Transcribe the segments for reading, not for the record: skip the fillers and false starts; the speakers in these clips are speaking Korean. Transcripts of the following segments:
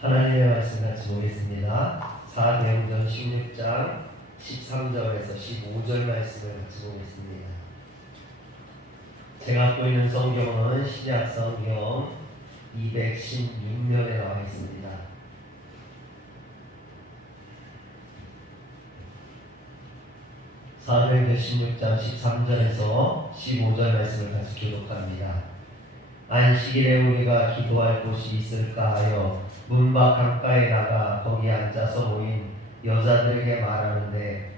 하나님의 말씀 같이 보겠습니다. 사도행전 16장 13절에서 15절 말씀을 같이 보겠습니다. 제가 갖고 있는 성경은 신약성경 216면에 나와 있습니다. 사도행전 16장 13절에서 15절 말씀을 같이 기록합니다. 안식일에 우리가 기도할 곳이 있을까 하여 문 밖 강가에 나가 거기 앉아서 모인 여자들에게 말하는데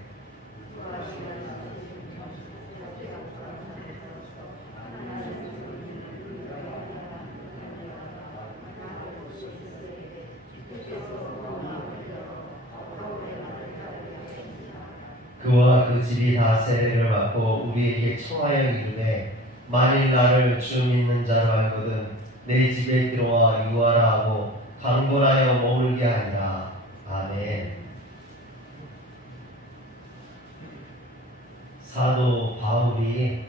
그와 그 집이 다 세례를 받고 우리에게 청하여 이르되 만일 나를 주 믿는 자로 알거든 내 집에 들어와 유하라 하고 강권하여 머물게 하니라. 아멘. 사도 바울이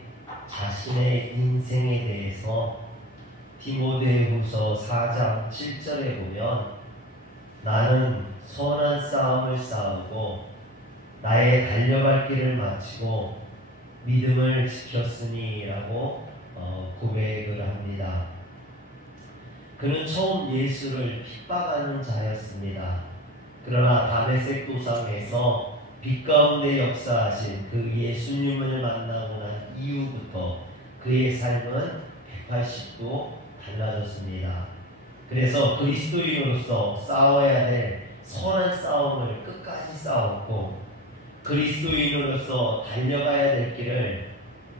자신의 인생에 대해서 디모데후서 4장 7절에 보면 나는 선한 싸움을 싸우고 나의 달려갈 길을 마치고 믿음을 지켰으니 라고 고백을 합니다. 그는 처음 예수를 핍박하는 자였습니다. 그러나 다메섹 도상에서 빛 가운데 역사하신 그 예수님을 만나고 난 이후부터 그의 삶은 180도 달라졌습니다. 그래서 그리스도인으로서 싸워야 될 선한 싸움을 끝까지 싸웠고 그리스도인으로서 달려가야 될 길을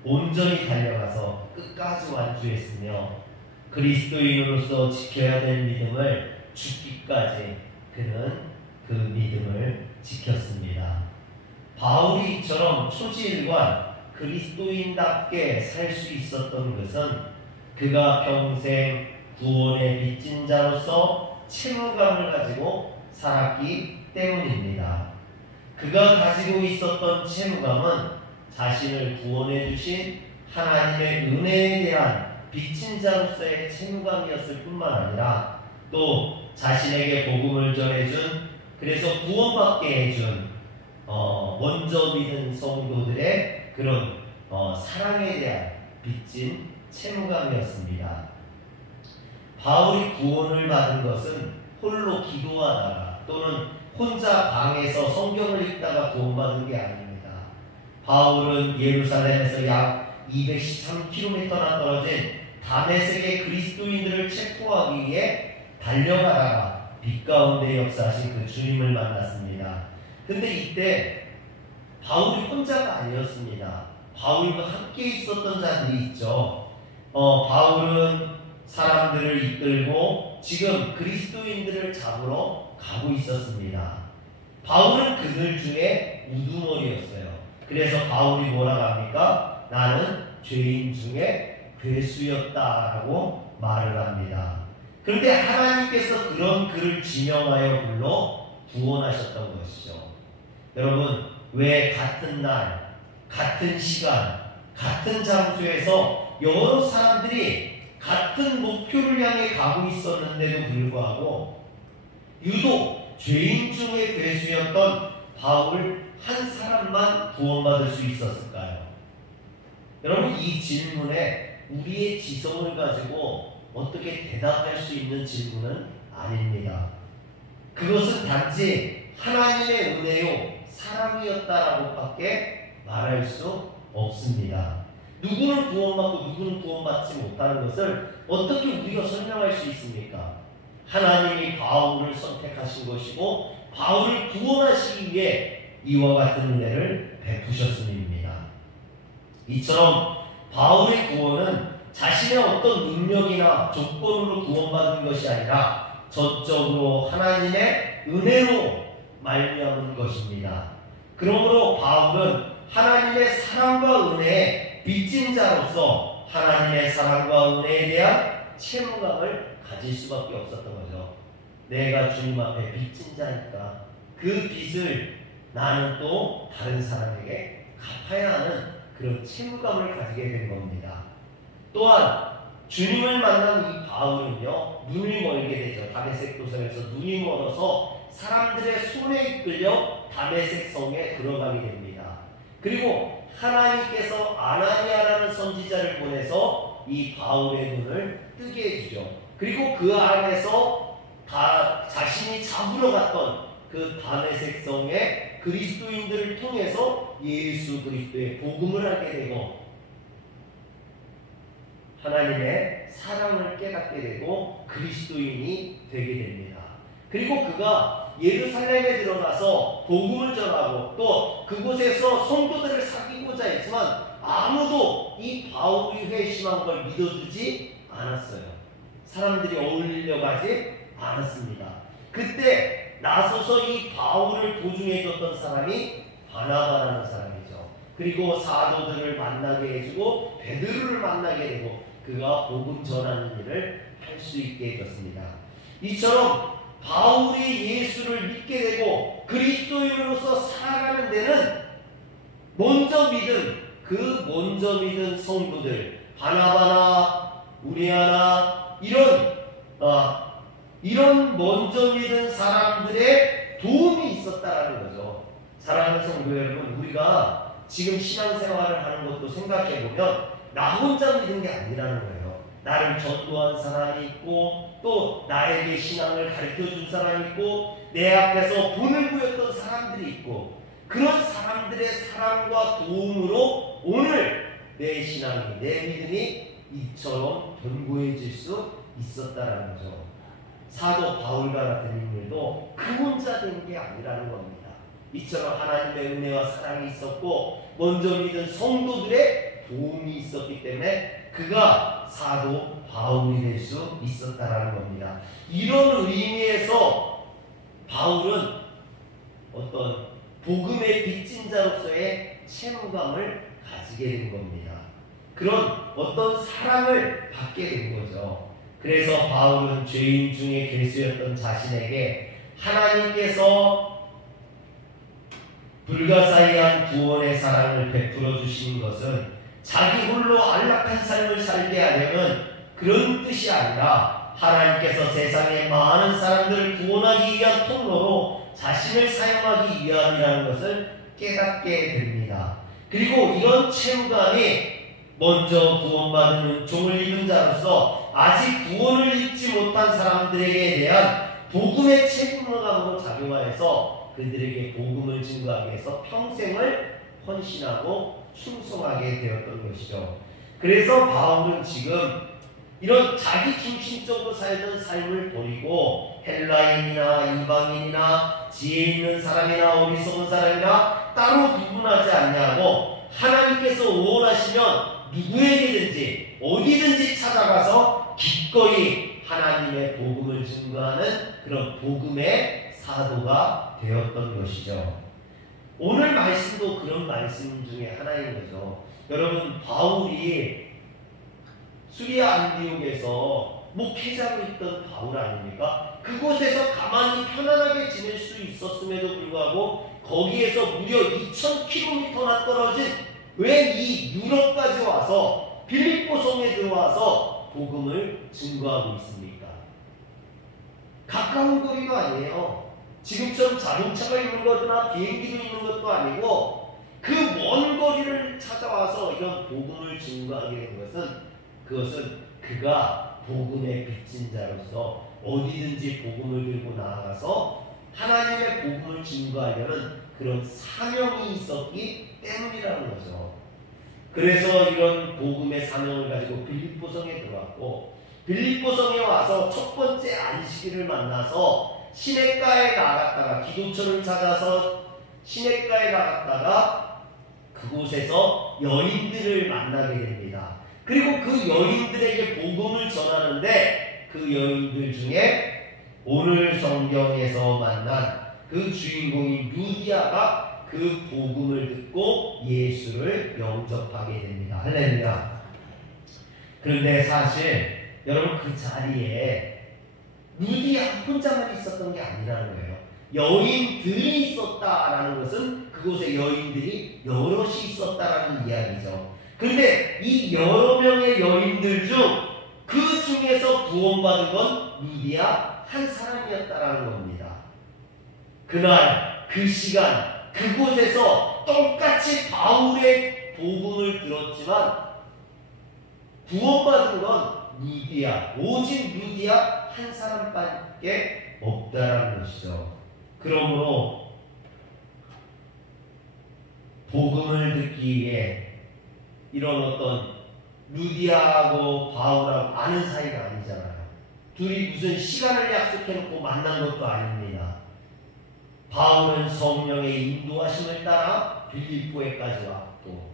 온전히 달려가서 끝까지 완주했으며 그리스도인으로서 지켜야 될 믿음을 죽기까지 그는 그 믿음을 지켰습니다. 바울이 이처럼 초지일관 그리스도인답게 살 수 있었던 것은 그가 평생 구원의 빚진 자로서 채무감을 가지고 살았기 때문입니다. 그가 가지고 있었던 채무감은 자신을 구원해 주신 하나님의 은혜에 대한 빚진 자로서의 채무감이었을 뿐만 아니라 또 자신에게 복음을 전해준 그래서 구원받게 해준 먼저 믿은 성도들의 그런 사랑에 대한 빚진 채무감이었습니다. 바울이 구원을 받은 것은 홀로 기도하다가 또는 혼자 방에서 성경을 읽다가 구원받은 게 아닙니다. 바울은 예루살렘에서 약 213km나 떨어진 다메섹의 그리스도인들을 체포하기 위해 달려가다가 빛 가운데 역사하신 그 주님을 만났습니다. 근데 이때 바울이 혼자가 아니었습니다. 바울과 함께 있었던 자들이 있죠. 바울은 사람들을 이끌고 지금 그리스도인들을 잡으러 가고 있었습니다. 바울은 그들 중에 우두머리였어요. 그래서 바울이 뭐라고 합니까? 나는 죄인 중에 괴수였다라고 말을 합니다. 그런데 하나님께서 그런 그를 지명하여 불러 구원하셨던 것이죠. 여러분, 왜 같은 날, 같은 시간, 같은 장소에서 여러 사람들이 같은 목표를 향해 가고 있었는데도 불구하고 유독 죄인 중에 괴수였던 바울 한 사람만 구원받을 수 있었을까요? 여러분, 이 질문에 우리의 지성을 가지고 어떻게 대답할 수 있는 질문은 아닙니다. 그것은 단지 하나님의 은혜요 사랑이었다라고 밖에 말할 수 없습니다. 누구는 구원받고 누구는 구원받지 못하는 것을 어떻게 우리가 설명할 수 있습니까? 하나님이 바울을 선택하신 것이고 바울을 구원하시기 위해 이와 같은 은혜를 베푸셨음입니다. 이처럼 바울의 구원은 자신의 어떤 능력이나 조건으로 구원받은 것이 아니라 전적으로 하나님의 은혜로 말미암은 것입니다. 그러므로 바울은 하나님의 사랑과 은혜에 빚진 자로서 하나님의 사랑과 은혜에 대한 채무감을 가질 수밖에 없었던 거죠. 내가 주님 앞에 빚진 자니까 그 빚을 나는 또 다른 사람에게 갚아야 하는 그런 채무감을 가지게 된 겁니다. 또한 주님을 만난 이 바울은요, 눈이 멀게 되죠. 다메섹 도성에서 눈이 멀어서 사람들의 손에 이끌려 다메섹 성에 들어가게 됩니다. 그리고 하나님께서 아나니아라는 선지자를 보내서 이 바울의 눈을 뜨게 해주죠. 그리고 그 안에서 자신이 잡으러 갔던 그 다메섹 성의 그리스도인들을 통해서 예수 그리스도의 복음을 알게 되고 하나님의 사랑을 깨닫게 되고 그리스도인이 되게 됩니다. 그리고 그가 예루살렘에 들어가서 복음을 전하고 또 그곳에서 성도들을 사귀고자 했지만 아무도 이 바울이 회심한 걸 믿어주지 않았어요. 사람들이 어울리려고 하지 않았습니다. 그때 나서서 이 바울을 보증해줬던 사람이 바나바라는 사람이죠. 그리고 사도들을 만나게 해주고 베드로를 만나게 되고 그가 복음 전하는 일을 할 수 있게 되었습니다. 이처럼 바울이 예수를 믿게 되고 그리스도인으로서 살아가는 데는 먼저 믿은 성도들 바나바나 우리아나 이런 먼저 믿은 사람들의 도움이 있었다라는 거죠. 사랑하는 성도 여러분, 우리가 지금 신앙생활을 하는 것도 생각해보면 나 혼자 믿은 게 아니라는 거예요. 나를 전도한 사람이 있고 또 나에게 신앙을 가르쳐준 사람이 있고 내 앞에서 본을 보였던 사람들이 있고 그런 사람들의 사랑과 도움으로 오늘 내 신앙이 내 믿음이 이처럼 견고해질 수 있었다라는 거죠. 사도 바울과 같은 인물도 그 혼자 된 게 아니라는 겁니다. 이처럼 하나님의 은혜와 사랑이 있었고 먼저 믿은 성도들의 도움이 있었기 때문에 그가 사도 바울이 될 수 있었다라는 겁니다. 이런 의미에서 바울은 어떤 복음의 빚진 자로서의 채무감을 가지게 된 겁니다. 그런 어떤 사랑을 받게 된 거죠. 그래서 바울은 죄인 중에 괴수였던 자신에게 하나님께서 불가사의한 구원의 사랑을 베풀어 주신 것은 자기 홀로 안락한 삶을 살게 하려는 그런 뜻이 아니라 하나님께서 세상의 많은 사람들을 구원하기 위한 통로로 자신을 사용하기 위함이라는 것을 깨닫게 됩니다. 그리고 이런 채무감이 먼저 구원받은 종을 입은 자로서 아직 구원을 입지 못한 사람들에게 대한 복음의 책임감으로 작용하여서 그들에게 복음을 증거하기 위해서 평생을 헌신하고 충성하게 되었던 것이죠. 그래서 바울은 지금 이런 자기 중심적으로 살던 삶을 버리고 헬라인이나 이방인이나 지혜 있는 사람이나 어리석은 사람이나 따로 구분하지 않냐고 하나님께서 원하시면 누구에게든지 어디든지 찾아가서 기꺼이 하나님의 복음을 증거하는 그런 복음의 사도가 되었던 것이죠. 오늘 말씀도 그런 말씀 중에 하나인 거죠. 여러분, 바울이 수리아 안디옥에서 목회자로 있던 바울 아닙니까? 그곳에서 가만히 편안하게 지낼 수 있었음에도 불구하고 거기에서 무려 2000km나 떨어진 왜 이 유럽까지 와서 빌립보 성에 들어와서 복음을 증거하고 있습니까? 가까운 거리가 아니에요. 지금처럼 자동차가 있는 것이나 비행기도 있는 것도 아니고 그 먼 거리를 찾아와서 이런 복음을 증거하게 된 그것은 그가 복음의 빚진 자로서 어디든지 복음을 들고 나아가서 하나님의 복음을 증거하려는 그런 사명이 있었기 때문이라는 거죠. 그래서 이런 복음의 사명을 가지고 빌립보성에 들어왔고 빌립보성에 와서 첫 번째 안식일을 만나서 시냇가에 나갔다가 기도처를 찾아서 시냇가에 나갔다가 그곳에서 여인들을 만나게 됩니다. 그리고 그 여인들에게 복음을 전하는데 그 여인들 중에 오늘 성경에서 만난 그 주인공인 루디아가 그 복음을 듣고 예수를 영접하게 됩니다. 할렐루야. 그런데 사실 여러분 그 자리에 루디아 혼자만 있었던 게 아니라는 거예요. 여인들이 있었다라는 것은 그곳에 여인들이 여럿이 있었다라는 이야기죠. 그런데 이 여러 명의 여인들 중 그 중에서 구원받은 건 루디아 한 사람이었다라는 겁니다. 그날 그 시간 그곳에서 똑같이 바울의 복음을 들었지만 구원받은 건 루디아, 오직 루디아 한 사람밖에 없다라는 것이죠. 그러므로 복음을 듣기 위해 이런 어떤 루디아하고 바울하고 아는 사이가 아니잖아요. 둘이 무슨 시간을 약속해놓고 만난 것도 아닙니다. 바울은 성령의 인도하심을 따라 빌립보에까지 왔고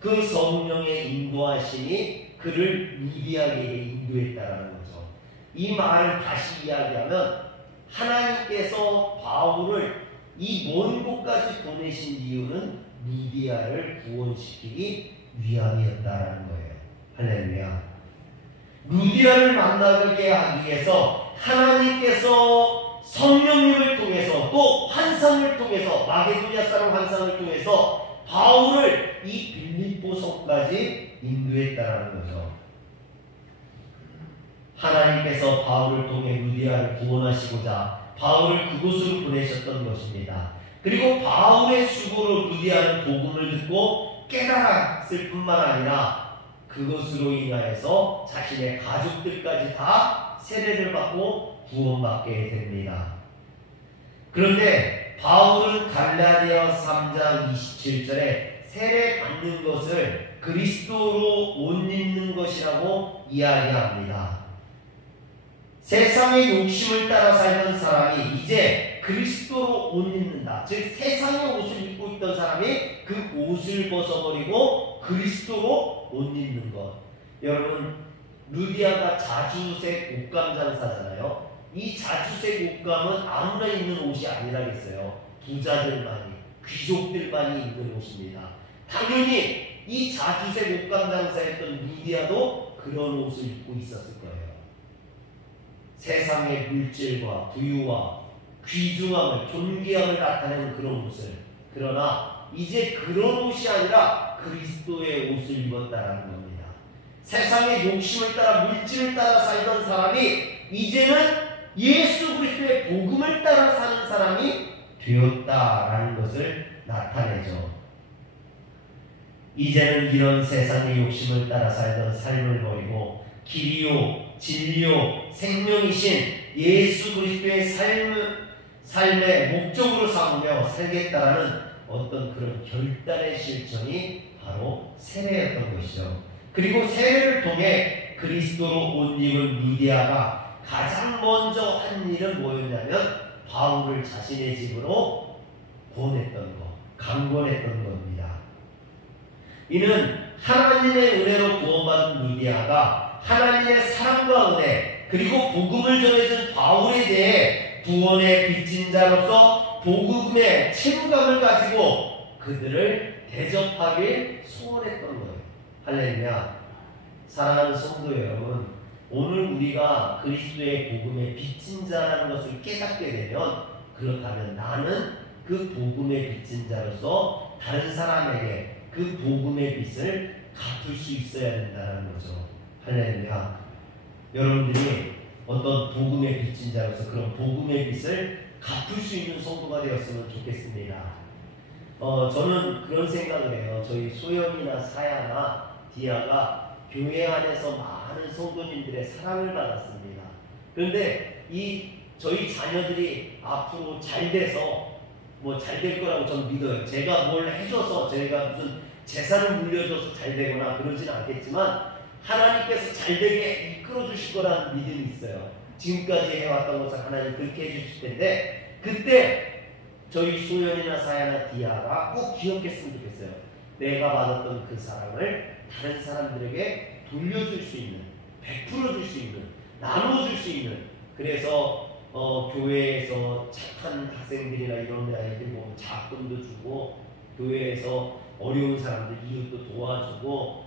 그 성령의 인도하심이 그를 루디아에게 인도했다라는 거죠. 이 말을 다시 이야기하면 하나님께서 바울을 이 먼 곳까지 보내신 이유는 루디아를 구원시키기 위함이었다라는 거예요. 할렐루야. 루디아를 만나게 하기 위해서 하나님께서 성령님을 통해서 또 환상을 통해서 마게도냐 사람 환상을 통해서 바울을 이 빌립보성까지 인도했다라는 거죠. 하나님께서 바울을 통해 루디아를 구원하시고자 바울을 그곳으로 보내셨던 것입니다. 그리고 바울의 수고로 루디아는 복음을 듣고 깨달았을 뿐만 아니라 그것으로 인하여서 자신의 가족들까지 다 세례를 받고 구원받게 됩니다. 그런데 바울은 갈라디아 3장 27절에 세례 받는 것을 그리스도로 옷 입는 것이라고 이야기합니다. 세상의 욕심을 따라 살던 사람이 이제 그리스도로 옷 입는다. 즉 세상의 옷을 입고 있던 사람이 그 옷을 벗어버리고 그리스도로 옷 입는 것. 여러분 루디아가 자주색 옷감 장사잖아요. 이 자주색 옷감은 아무나 입는 옷이 아니라겠어요. 부자들만이, 귀족들만이 입는 옷입니다. 당연히 이 자주색 옷감 장사였던 루디아도 그런 옷을 입고 있었을 거예요. 세상의 물질과 부유와 귀중함을, 존귀함을 나타내는 그런 옷을. 그러나 이제 그런 옷이 아니라 그리스도의 옷을 입었다라는 겁니다. 세상의 욕심을 따라 물질을 따라 살던 사람이 이제는 예수 그리스도의 복음을 따라 사는 사람이 되었다라는 것을 나타내죠. 이제는 이런 세상의 욕심을 따라 살던 삶을 버리고 길이요 진리요 생명이신 예수 그리스도의 삶의 목적으로 삼으며 살겠다라는 어떤 그런 결단의 실천이 바로 세례였던 것이죠. 그리고 세례를 통해 그리스도로 옷 입은 루디아가 가장 먼저 한 일은 뭐였냐면 바울을 자신의 집으로 보냈던 것, 강권했던 겁니다. 이는 하나님의 은혜로 구원받은 루디아가 하나님의 사랑과 은혜 그리고 복음을 전해준 바울에 대해 구원의 빚진 자로서 복음의 책임감을 가지고 그들을 대접하길 소원했던 거예요. 할렐루야. 사랑하는 성도 여러분, 오늘 우리가 그리스도의 복음의 빚진 자라는 것을 깨닫게 되면 그렇다면 나는 그 복음의 빚진 자로서 다른 사람에게 그 복음의 빚을 갚을 수 있어야 된다는 거죠. 할렐루야. 여러분들이 어떤 복음의 빚진 자로서 그런 복음의 빚을 갚을 수 있는 성도가 되었으면 좋겠습니다. 저는 그런 생각을 해요. 저희 소연이나 사야나 디아가 교회 안에서 많은 성도님들의 사랑을 받았습니다. 그런데 저희 자녀들이 앞으로 잘 돼서 잘 될 거라고 저는 믿어요. 제가 뭘 해줘서 제가 무슨 재산을 물려줘서 잘 되거나 그러진 않겠지만 하나님께서 잘 되게 이끌어 주실 거라는 믿음이 있어요. 지금까지 해왔던 것을 하나님 그렇게 해주실 텐데 그때 저희 소연이나 사야나 디아가 꼭 기억했으면 좋겠어요. 내가 받았던 그 사랑을 다른 사람들에게 돌려줄 수 있는, 베풀어 줄 수 있는, 나눠줄 수 있는. 그래서 교회에서 착한 학생들이나 이런 아이들 보면 작금도 주고 교회에서 어려운 사람들 이웃도 도와주고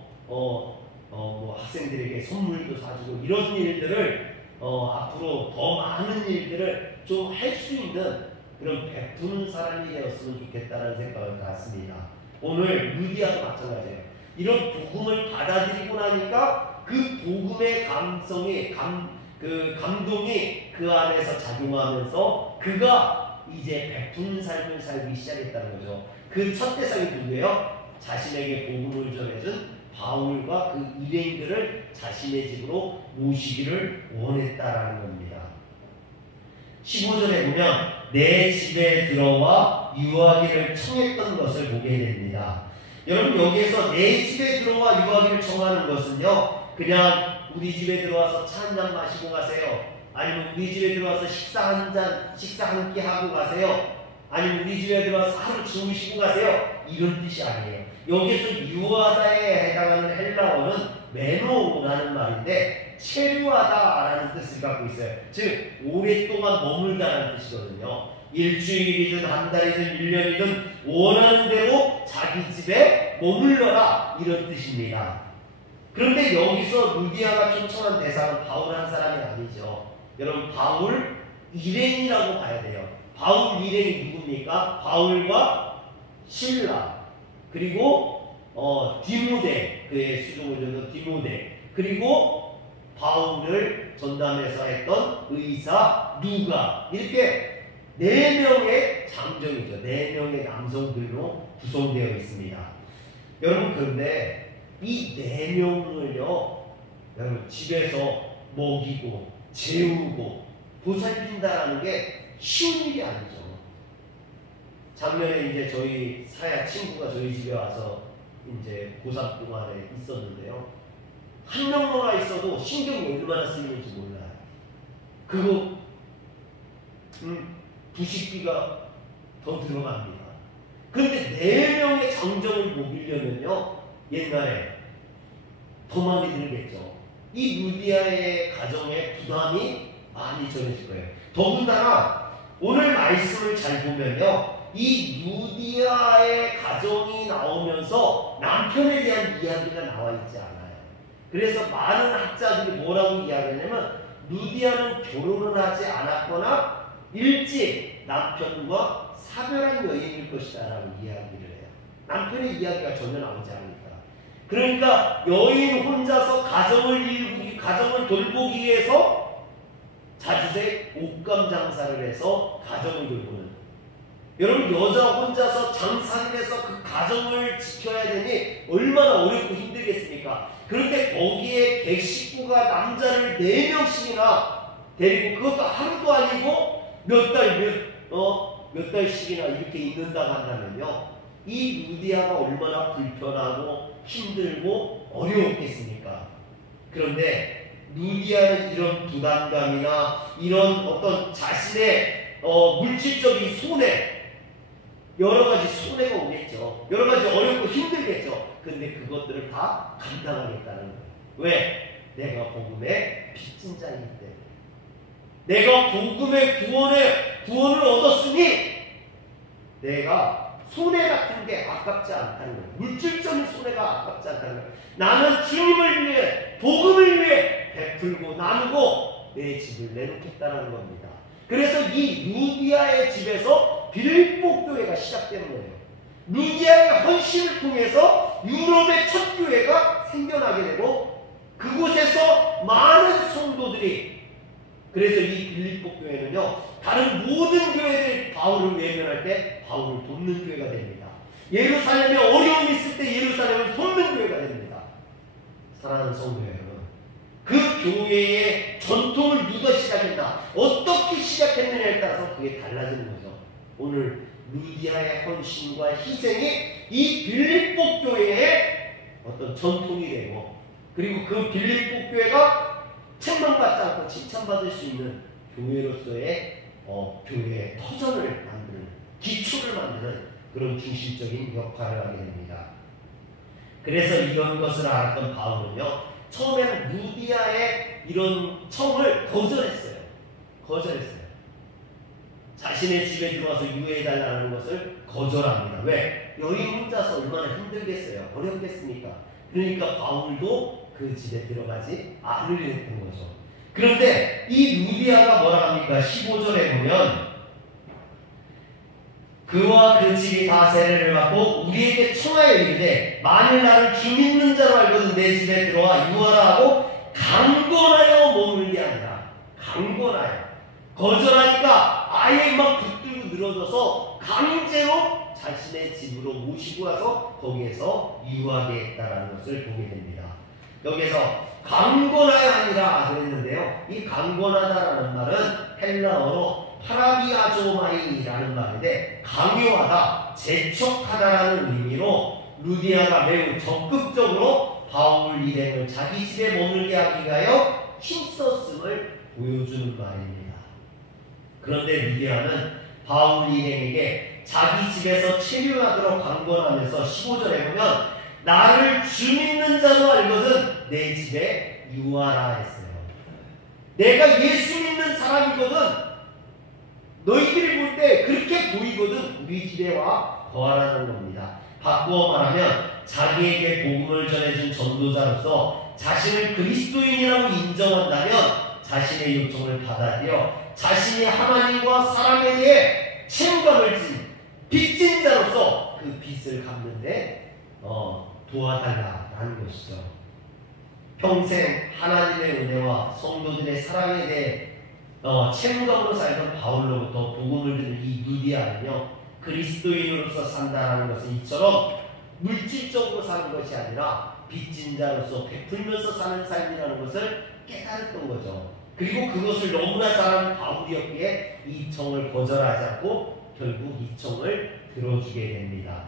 학생들에게 선물도 사주고 이런 일들을 앞으로 더 많은 일들을 좀 할 수 있는 그런 베푸는 사람이 되었으면 좋겠다는 생각을 갖습니다. 오늘 루디아도 마찬가지예요. 이런 복음을 받아들이고 나니까 그 복음의 감동이 그 안에서 작용하면서 그가 이제 베푼 삶을 살기 시작했다는 거죠. 그 첫 대상이 누구예요? 자신에게 복음을 전해준 바울과 그 일행들을 자신의 집으로 모시기를 원했다라는 겁니다. 15절에 보면 내 집에 들어와 유하기를 청했던 것을 보게 됩니다. 여러분, 여기에서 내 집에 들어와 유하기를 청하는 것은요, 그냥 우리 집에 들어와서 차 한잔 마시고 가세요, 아니면 우리 집에 들어와서 식사 한 끼 하고 가세요, 아니면 우리 집에 들어와서 하루 주무시고 가세요, 이런 뜻이 아니에요. 여기서 유하다에 해당하는 헬라어는 메노라는 말인데 체류하다라는 뜻을 갖고 있어요. 즉 오랫동안 머물다라는 뜻이거든요. 일주일이든 한 달이든 1년이든 원하는 대로 자기 집에 머물러라, 이런 뜻입니다. 그런데 여기서 루디아가 초청한 대상은 바울 한 사람이 아니죠. 여러분, 바울 일행이라고 봐야 돼요. 바울 일행이 누굽니까? 바울과 실라, 그리고 디모데, 그의 수종을 줘서 디모데, 그리고 바울을 전담해서 했던 의사 누가, 이렇게 4명의 장정이죠. 4명의 남성들로 구성되어 있습니다. 여러분, 그런데 이 4명을요, 여러분 집에서 먹이고 재우고 보살핀다라는 게 쉬운 일이 아니죠. 작년에 이제 저희 사야 친구가 저희 집에 와서 이제 고3 동안에 있었는데요. 한 명만 있어도 신경이 얼마나 쓰이는지 몰라요. 그거 부식비가 더 들어갑니다. 그런데 4명의 장정을 먹이려면요, 옛날에 더 많이 들겠죠. 이 루디아의 가정에 부담이 많이 전해질 거예요. 더군다나 오늘 말씀을 잘 보면요, 이 루디아의 가정이 나오면서 남편에 대한 이야기가 나와 있지 않아요. 그래서 많은 학자들이 뭐라고 이야기하냐면 루디아는 결혼을 하지 않았거나 일찍 남편과 사별한 여인일 것이다 라고 이야기를 해요. 남편의 이야기가 전혀 나오지 않으니까. 그러니까 여인 혼자서 가정을 돌보기 위해서 자주색 옷감 장사를 해서 가정을 돌보는, 여러분, 여자 혼자서 장사를 해서 그 가정을 지켜야 되니 얼마나 어렵고 힘들겠습니까? 그런데 거기에 객식구가 남자를 4명씩이나 데리고, 그것도 하루도 아니고 몇 달씩이나 이렇게 있는다고 한다면요, 이 루디아가 얼마나 불편하고 힘들고 어려웠겠습니까? 그런데 루디아는 이런 부담감이나 이런 어떤 자신의 물질적인 손해, 여러 가지 손해가 오겠죠. 여러 가지 어렵고 힘들겠죠. 근데 그것들을 다 감당하겠다는 거예요. 왜? 내가 복음의 빚진 자이기 때문에. 내가 복음의 구원을 얻었으니 내가 손해 같은 게 아깝지 않다는 거예요. 물질적인 손해가 아깝지 않다는 거예요. 나는 주님을 위해, 복음을 위해 베풀고 나누고 내 집을 내놓겠다는 겁니다. 그래서 이 루디아의 집에서 빌립보 교회가 시작되는 거예요. 루디아의 헌신을 통해서 유럽의 첫 교회가 생겨나게 되고, 그곳에서 많은 성도들이, 그래서 이 빌립보 교회는요, 다른 모든 교회들이 바울을 외면할 때 바울을 돕는 교회가 됩니다. 예루살렘에 어려움이 있을 때 예루살렘을 돕는 교회가 됩니다. 사랑하는 성도 여러분, 그 교회의 전통을 누가 시작했나, 어떻게 시작했느냐에 따라서 그게 달라지는 거죠. 오늘 루디아의 헌신과 희생이 이 빌립보 교회의 어떤 전통이 되고, 그리고 그 빌립보 교회가 책망받지 않고 칭찬받을 수 있는 교회로서의 교회의 터전을 만드는, 기초를 만드는 그런 중심적인 역할을 하게 됩니다. 그래서 이런 것을 알았던 바울은요, 처음에는 루디아의 이런 청을 거절했어요. 자신의 집에 들어와서 유해해달라는 것을 거절합니다. 왜? 여인 혼자서 얼마나 힘들겠어요. 어렵겠습니까? 그러니까 바울도 그 집에 들어가지 않으려 했던 거죠. 그런데 이 루디아가 뭐라 합니까? 15절에 보면 그와 그 집이 다 세례를 받고 우리에게 청하여 이르되 만일 나를 주 믿는 자로 알거든 내 집에 들어와 유하라 하고 강권하여 머물게 하니라. 강권하여. 거절하니까 아예 막 붙들고 늘어져서 강제로 자신의 집으로 모시고 와서 거기에서 유하게 했다라는 것을 보게 됩니다. 여기에서 강권하여 하니라 그랬는데요. 이 강권하다라는 말은 헬라어로 파라비아조마이라는 말인데 강요하다, 재촉하다라는 의미로 루디아가 매우 적극적으로 바울 일행을 자기 집에 머물게 하기 위하여 힘썼음을 보여주는 말입니다. 그런데 루디아는 바울 일행에게 자기 집에서 체류하도록 강권하면서 15절에 보면 나를 주 믿는 자로 알거든 내 집에 유하라 했어요. 내가 예수 믿는 사람이거든 너희들이 볼 때 그렇게 보이거든 우리 집에 와 거하라는 겁니다. 바꾸어 말하면 자기에게 복음을 전해준 전도자로서 자신을 그리스도인이라고 인정한다면 자신의 요청을 받아들여 자신이 하나님과 사람에 대해 책임감을 빚진 자로서 그 빚을 갚는데 도와달라는 것이죠. 평생 하나님의 은혜와 성도들의 사랑에 대해 책임감으로 살던 바울로부터 복음을 듣는 이 루디아는요, 그리스도인으로서 산다라는 것은 이처럼 물질적으로 사는 것이 아니라 빚진 자로서 베풀면서 사는 삶이라는 것을 깨달았던 거죠. 그리고 그것을 너무나 잘하는 바울이었기에 이 청을 거절하지 않고 결국 이 청을 들어주게 됩니다.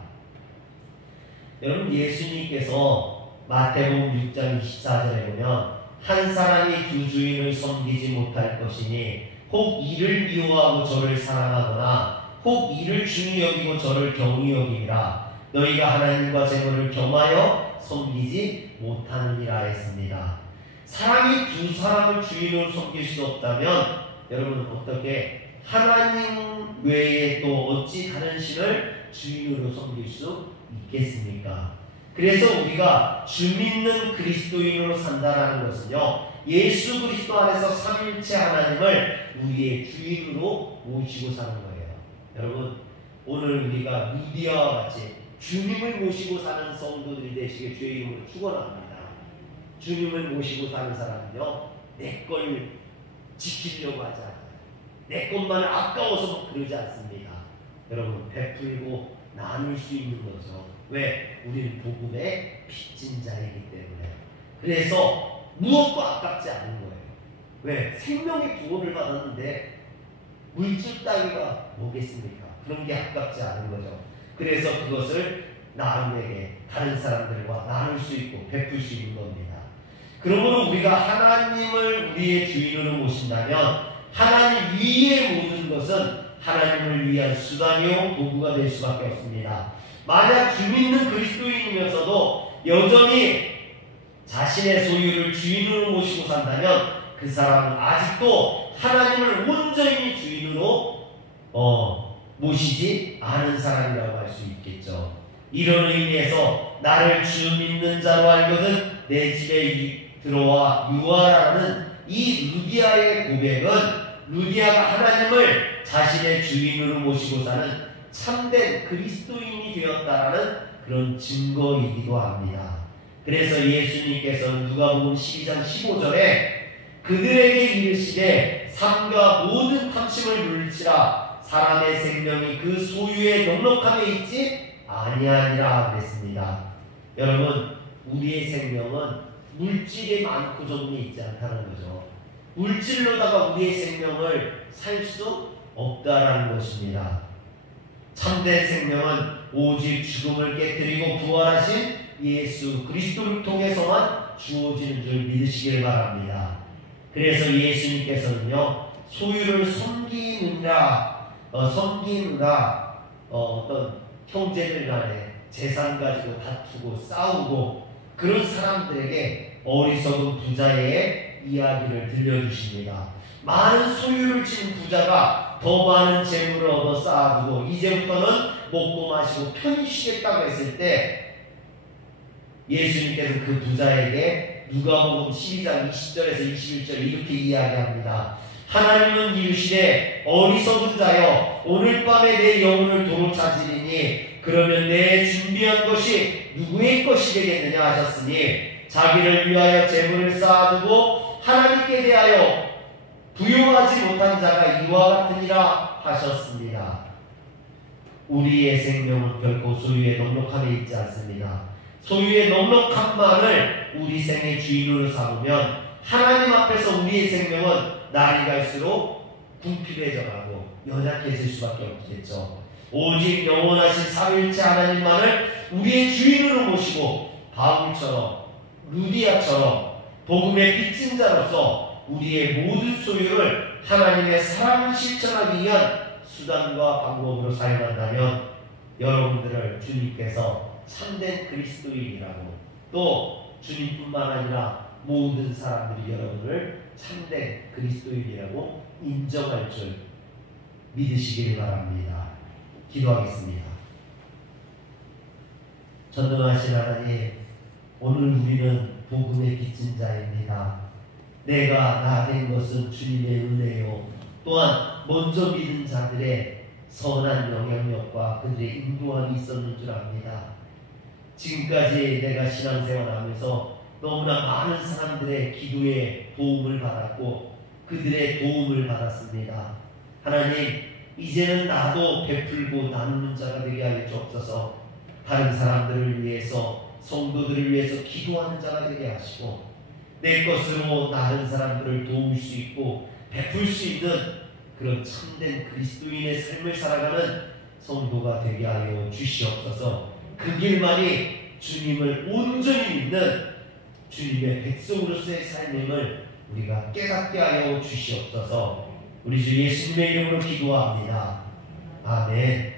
여러분, 예수님께서 마태복음 6장 24절에 보면 한 사람이 두 주인을 섬기지 못할 것이니 혹 이를 미워하고 저를 사랑하거나 혹 이를 중히 여기고 저를 경히 여김이라 너희가 하나님과 재물을 겸하여 섬기지 못하느니라 했습니다. 사람이 두 사람을 주인으로 섬길 수 없다면 여러분 어떻게 하나님 외에 또 어찌 다른 신을 주인으로 섬길 수 있겠습니까? 그래서 우리가 주 믿는 그리스도인으로 산다라는 것은요, 예수 그리스도 안에서 삼위일체 하나님을 우리의 주인으로 모시고 사는 거예요. 여러분, 오늘 우리가 루디아와 같이 주님을 모시고 사는 성도들이 되시길 주의 이름으로 축원합니다. 주님을 모시고 사는 사람은요, 내 걸 지키려고 하지 않아요. 내 것만을 아까워서 그러지 않습니다. 여러분, 베풀고 나눌 수 있는 거죠. 왜? 우리는 복음의 빚진 자이기 때문에. 그래서 무엇도 아깝지 않은 거예요. 왜? 생명의 구원을 받았는데 물질 따위가 뭐겠습니까? 그런 게 아깝지 않은 거죠. 그래서 그것을 남에게, 다른 사람들과 나눌 수 있고 베풀 수 있는 겁니다. 그러므로 우리가 하나님을 우리의 주인으로 모신다면 하나님 위의 모든 것은 하나님을 위한 수단이요 도구가 될 수밖에 없습니다. 만약 주 믿는 그리스도인이면서도 여전히 자신의 소유를 주인으로 모시고 산다면 그 사람은 아직도 하나님을 온전히 주인으로 모시지 않은 사람이라고 할 수 있겠죠. 이런 의미에서 나를 주 믿는 자로 알거든 내 집에 들어와 유하라는 이 루디아의 고백은 루디아가 하나님을 자신의 주인으로 모시고 사는 참된 그리스도인이 되었다라는 그런 증거이기도 합니다. 그래서 예수님께서는 누가복음 12장 15절에 그들에게 이르시되 삶과 모든 탐심을 물리치라 사람의 생명이 그 소유의 넉넉함에 있지 아니하니라 그랬습니다. 여러분, 우리의 생명은 물질이 많고 적음이 있지 않다는 거죠. 물질로다가 우리의 생명을 살 수 없다라는 것입니다. 참된 생명은 오직 죽음을 깨뜨리고 부활하신 예수 그리스도를 통해서만 주어지는 줄 믿으시길 바랍니다. 그래서 예수님께서는요, 소유를 섬기는가 어떤 형제들 간에 재산 가지고 다투고 싸우고 그런 사람들에게 어리석은 부자의 이야기를 들려주십니다. 많은 소유를 지닌 부자가 더 많은 재물을 얻어 쌓아두고 이제부터는 먹고 마시고 편히 쉬겠다고 했을 때 예수님께서 그 부자에게 누가복음 12장 20절에서 21절 이렇게 이야기합니다. 하나님은 이르시되 어리석은 자여 오늘 밤에 내 영혼을 도로 찾으리니 그러면 내 준비한 것이 누구의 것이 되겠느냐 하셨으니 자기를 위하여 재물을 쌓아두고 하나님께 대하여 부요하지 못한 자가 이와 같으니라 하셨습니다. 우리의 생명은 결코 소유의 넉넉함에 있지 않습니다. 소유의 넉넉함만을 우리 생의 주인으로 삼으면 하나님 앞에서 우리의 생명은 날이 갈수록 궁핍해져가고 연약해질 수밖에 없겠죠. 오직 영원하신 삼위일체 하나님만을 우리의 주인으로 모시고 바울처럼 루디아처럼 복음의 빚진 자로서 우리의 모든 소유를 하나님의 사랑을 실천하기 위한 수단과 방법으로 사용한다면 여러분들을 주님께서 참된 그리스도인이라고, 또 주님뿐만 아니라 모든 사람들이 여러분을 참된 그리스도인이라고 인정할 줄 믿으시길 바랍니다. 기도하겠습니다. 전능하신 하나님, 오늘 우리는 복음의 빚진 자입니다. 내가 나 된 것은 주님의 은혜요, 또한 먼저 믿은 자들의 선한 영향력과 그들의 인도함이 있었는 줄 압니다. 지금까지 내가 신앙생활하면서 너무나 많은 사람들의 기도에 도움을 받았고 그들의 도움을 받았습니다. 하나님, 이제는 나도 베풀고 나누는 자가 되게 하여 주옵소서. 다른 사람들을 위해서, 성도들을 위해서 기도하는 자가 되게 하시고 내 것으로 다른 사람들을 도울 수 있고 베풀 수 있는 그런 참된 그리스도인의 삶을 살아가는 성도가 되게 하여 주시옵소서. 그 길만이 주님을 온전히 믿는 주님의 백성으로서의 삶임을 우리가 깨닫게 하여 주시옵소서. 우리 주 예수님의 이름으로 기도합니다. 아멘.